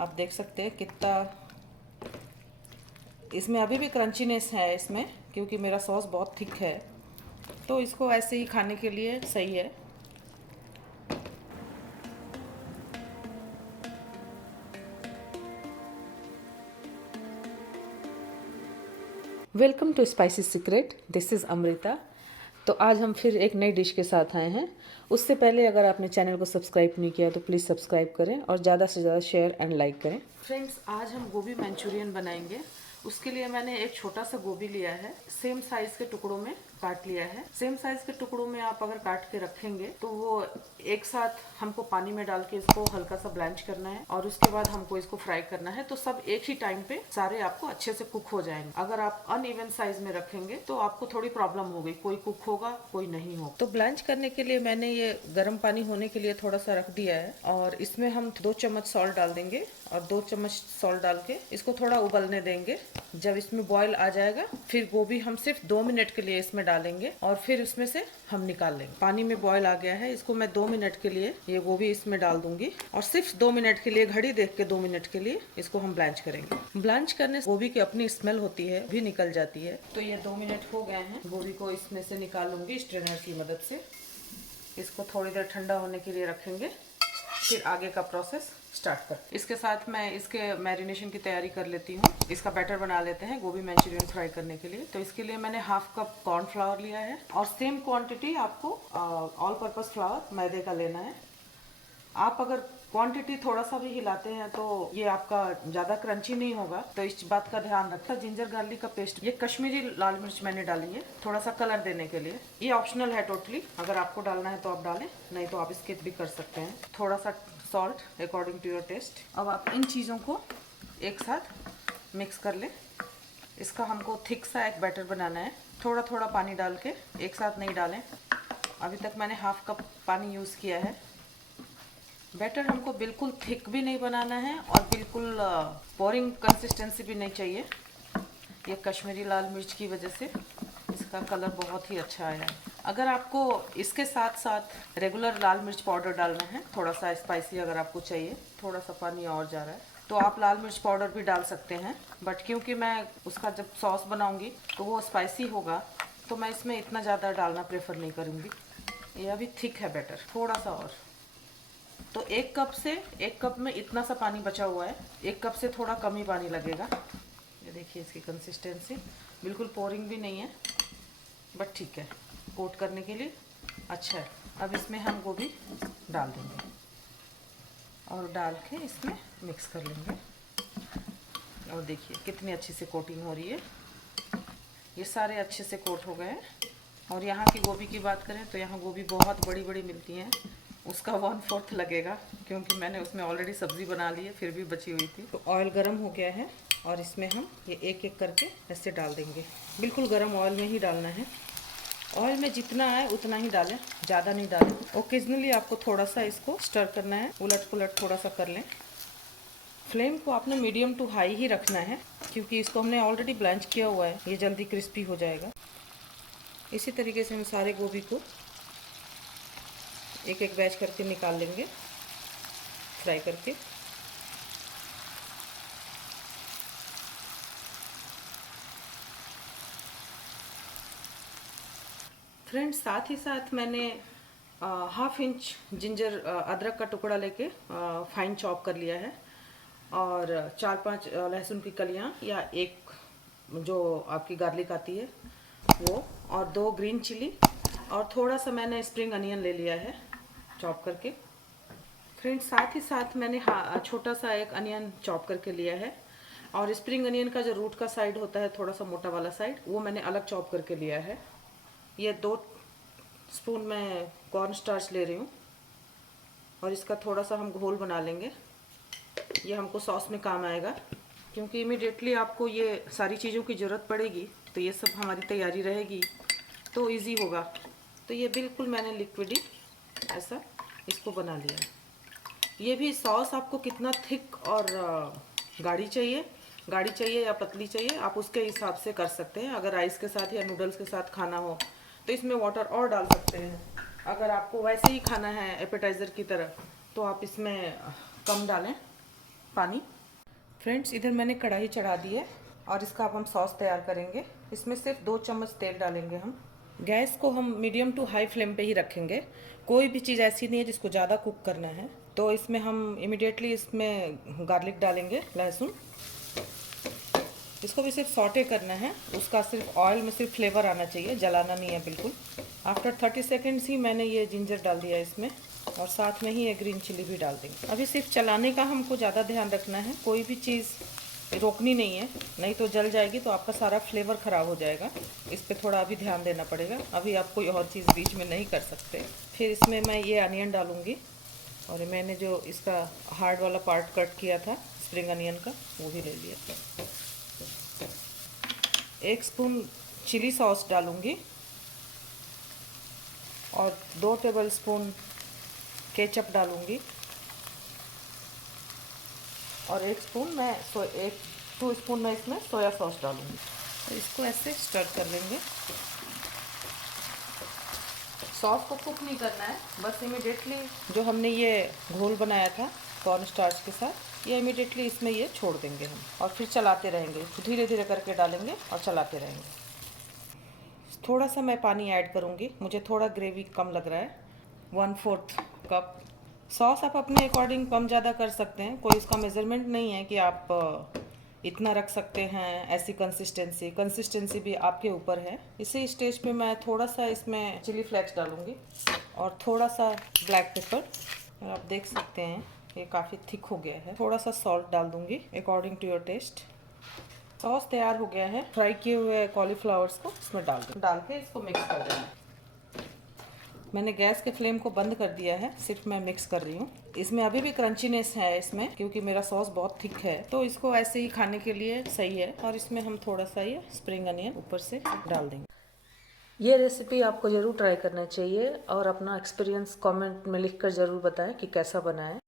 आप देख सकते हैं कितना इसमें अभी भी क्रंचीनेस है इसमें, क्योंकि मेरा सॉस बहुत थिक है, तो इसको ऐसे ही खाने के लिए सही है। Welcome to spicy secret, this is Amrita. तो आज हम फिर एक नई डिश के साथ आए हैं। उससे पहले अगर आपने चैनल को सब्सक्राइब नहीं किया तो प्लीज़ सब्सक्राइब करें और ज़्यादा से ज़्यादा शेयर एंड लाइक करें। फ्रेंड्स, आज हम गोभी मंचूरियन बनाएंगे। उसके लिए मैंने एक छोटा सा गोभी लिया है, सेम साइज़ के टुकड़ों में काट लिया है। सेम साइज़ के टुकड़ों में आप अगर काट के रखेंगे तो वो एक साथ हमको पानी में डाल के इसको हल्का सा ब्लैंच करना है और उसके बाद हमको इसको फ्राई करना है। तो सब एक ही टाइम पे सारे आपको अच्छे से कुक हो जाएंगे। अगर आप अनइवन साइज में रखेंगे तो आपको थोड़ी प्रॉब्लम होगी, कोई कुक होगा कोई नहीं होगा। तो ब्लैंच करने के लिए मैंने ये गर्म पानी होने के लिए थोड़ा सा रख दिया है और इसमें हम 2 चम्मच सॉल्ट डाल देंगे और 2 चम्मच सॉल्ट डाल के इसको थोड़ा उबलने देंगे। जब इसमें बॉयल आ जाएगा फिर गोभी हम सिर्फ 2 मिनट के लिए इसमें डालेंगे और फिर उसमें से हम निकाल लेंगे। पानी में बॉयल आ गया है, इसको मैं 2 मिनट के लिए ये गोभी इसमें डाल दूंगी और सिर्फ 2 मिनट के लिए, घड़ी देख के 2 मिनट के लिए इसको हम ब्लैंच करेंगे। ब्लैंच करने से गोभी की अपनी स्मेल होती है भी निकल जाती है। तो ये 2 मिनट हो गए हैं, गोभी को इसमें से निकाल लूंगी स्ट्रेनर की मदद से। इसको थोड़ी देर ठंडा होने के लिए रखेंगे, फिर आगे का प्रोसेस स्टार्ट कर। इसके साथ मैं इसके मैरिनेशन की तैयारी कर लेती हूँ। इसका बैटर बना लेते हैं गोभी मंचूरियन फ्राई करने के लिए। तो इसके लिए मैंने हाफ कप कॉर्नफ्लावर लिया है और सेम क्वांटिटी आपको ऑल पर्पस फ्लावर मैदे का लेना है। आप अगर क्वांटिटी थोड़ा सा भी हिलाते हैं तो ये आपका ज़्यादा क्रंची नहीं होगा, तो इस बात का ध्यान रखना। जिंजर गार्लिक का पेस्ट, ये कश्मीरी लाल मिर्च मैंने डाली है थोड़ा सा कलर देने के लिए। ये ऑप्शनल है टोटली, अगर आपको डालना है तो आप डालें, नहीं तो आप स्किप भी कर सकते हैं। थोड़ा सा salt according to your taste. अब आप इन चीज़ों को एक साथ मिक्स कर लें। इसका हमको थिक सा एक बैटर बनाना है, थोड़ा थोड़ा पानी डाल के, एक साथ नहीं डालें। अभी तक मैंने हाफ कप पानी यूज़ किया है। बैटर हमको बिल्कुल थिक भी नहीं बनाना है और बिल्कुल पोरिंग कंसिस्टेंसी भी नहीं चाहिए। ये कश्मीरी लाल मिर्च की वजह से इसका कलर बहुत ही अच्छा आया है। अगर आपको इसके साथ साथ रेगुलर लाल मिर्च पाउडर डालना है, थोड़ा सा स्पाइसी अगर आपको चाहिए, थोड़ा सा पानी और जा रहा है, तो आप लाल मिर्च पाउडर भी डाल सकते हैं। बट क्योंकि मैं उसका जब सॉस बनाऊंगी तो वो स्पाइसी होगा, तो मैं इसमें इतना ज़्यादा डालना प्रेफर नहीं करूँगी। ये अभी थिक है बैटर, थोड़ा सा और। तो 1 कप से 1 कप में इतना सा पानी बचा हुआ है, 1 कप से थोड़ा कम ही पानी लगेगा। ये देखिए इसकी कंसिस्टेंसी बिल्कुल पोरिंग भी नहीं है, बट ठीक है, कोट करने के लिए अच्छा है। अब इसमें हम गोभी डाल देंगे और डाल के इसमें मिक्स कर लेंगे। और देखिए कितनी अच्छी से कोटिंग हो रही है, ये सारे अच्छे से कोट हो गए हैं। और यहाँ की गोभी की बात करें तो यहाँ गोभी बहुत बड़ी बड़ी मिलती हैं, उसका 1/4 लगेगा, क्योंकि मैंने उसमें ऑलरेडी सब्ज़ी बना ली है फिर भी बची हुई थी। तो ऑयल गर्म हो गया है और इसमें हम ये एक एक करके ऐसे डाल देंगे। बिल्कुल गर्म ऑयल में ही डालना है, ऑयल में जितना आए उतना ही डालें, ज़्यादा नहीं डालें। ओकेजनली आपको थोड़ा सा इसको स्टर करना है, उलट पुलट थोड़ा सा कर लें। फ्लेम को आपने मीडियम टू हाई ही रखना है, क्योंकि इसको हमने ऑलरेडी ब्लैंच किया हुआ है, ये जल्दी क्रिस्पी हो जाएगा। इसी तरीके से हम सारे गोभी को एक एक बैच करके निकाल लेंगे फ्राई करके। फ्रेंड्स, साथ ही साथ मैंने हाफ इंच जिंजर अदरक का टुकड़ा लेके फाइन चॉप कर लिया है और 4-5 लहसुन की कलियां या एक जो आपकी गार्लिक आती है वो, और 2 ग्रीन चिली और थोड़ा सा मैंने स्प्रिंग अनियन ले लिया है चॉप करके। फ्रेंड्स, साथ ही साथ मैंने छोटा सा एक अनियन चॉप करके लिया है और स्प्रिंग अनियन का जो रूट का साइड होता है, थोड़ा सा मोटा वाला साइड, वो मैंने अलग चॉप करके लिया है। ये 2 स्पून मैं कॉर्न स्टार्च ले रही हूँ और इसका थोड़ा सा हम घोल बना लेंगे। ये हमको सॉस में काम आएगा, क्योंकि इमीडिएटली आपको ये सारी चीज़ों की ज़रूरत पड़ेगी, तो ये सब हमारी तैयारी रहेगी तो इजी होगा। तो ये बिल्कुल मैंने लिक्विडी ऐसा इसको बना लिया। ये भी सॉस आपको कितना थिक और गाढ़ी चाहिए या पतली चाहिए, आप उसके हिसाब से कर सकते हैं। अगर राइस के साथ या नूडल्स के साथ खाना हो तो इसमें वाटर और डाल सकते हैं। अगर आपको वैसे ही खाना है एपेटाइज़र की तरह तो आप इसमें कम डालें। पानी। फ्रेंड्स, इधर मैंने कढ़ाई चढ़ा दी है और इसका अब हम सॉस तैयार करेंगे। इसमें सिर्फ 2 चम्मच तेल डालेंगे हम। गैस को हम मीडियम टू हाई फ्लेम पे ही रखेंगे। कोई भी चीज़ ऐसी नहीं है जिसको ज़्यादा कुक करना है। तो इसमें हम इमिडिएटली इसमें गार्लिक डालेंगे, लहसुन। इसको भी सिर्फ सॉटे करना है, उसका सिर्फ ऑयल में सिर्फ फ्लेवर आना चाहिए, जलाना नहीं है बिल्कुल। आफ्टर 30 सेकेंड्स ही मैंने ये जिंजर डाल दिया इसमें, और साथ में ही ये ग्रीन चिली भी डाल देंगे। अभी सिर्फ चलाने का हमको ज़्यादा ध्यान रखना है, कोई भी चीज़ रोकनी नहीं है, नहीं तो जल जाएगी तो आपका सारा फ्लेवर ख़राब हो जाएगा। इस पर थोड़ा अभी ध्यान देना पड़ेगा। अभी आप कोई और चीज़ बीच में नहीं कर सकते। फिर इसमें मैं ये अनियन डालूँगी, और मैंने जो इसका हार्ड वाला पार्ट कट किया था स्प्रिंग अनियन का, वो भी ले लिया। 1 स्पून चिली सॉस डालूँगी और 2 टेबलस्पून केचप डालूँगी, और 1 स्पून मैं 2 स्पून मैं इसमें सोया सॉस डालूँगी। तो इसको ऐसे स्टर कर लेंगे। सॉस को कुक नहीं करना है, बस इमिडिएटली जो हमने ये घोल बनाया था कॉर्न स्टार्च के साथ, ये इमिडिएटली इसमें ये छोड़ देंगे हम, और फिर चलाते रहेंगे, धीरे धीरे करके डालेंगे और चलाते रहेंगे। थोड़ा सा मैं पानी ऐड करूँगी, मुझे थोड़ा ग्रेवी कम लग रहा है। 1/4 कप। सॉस आप अपने अकॉर्डिंग कम ज़्यादा कर सकते हैं, कोई इसका मेज़रमेंट नहीं है कि आप इतना रख सकते हैं। ऐसी कंसिस्टेंसी भी आपके ऊपर है। इसी स्टेज पे मैं थोड़ा सा इसमें चिली फ्लेक्स डालूँगी और थोड़ा सा ब्लैक पेपर। आप देख सकते हैं ये काफ़ी थिक हो गया है। थोड़ा सा सॉल्ट डाल दूँगी according to your taste. Sauce तैयार हो गया है। फ्राई किए हुए कॉलीफ्लावर्स को इसमें डाल के इसको मिक्स कर देना है। मैंने गैस के फ्लेम को बंद कर दिया है, सिर्फ मैं मिक्स कर रही हूँ। इसमें अभी भी क्रंचीनेस है इसमें, क्योंकि मेरा सॉस बहुत थिक है, तो इसको ऐसे ही खाने के लिए सही है। और इसमें हम थोड़ा सा ये स्प्रिंग अनियन ऊपर से डाल देंगे। ये रेसिपी आपको ज़रूर ट्राई करना चाहिए और अपना एक्सपीरियंस कमेंट में लिखकर ज़रूर बताएं कि कैसा बना है।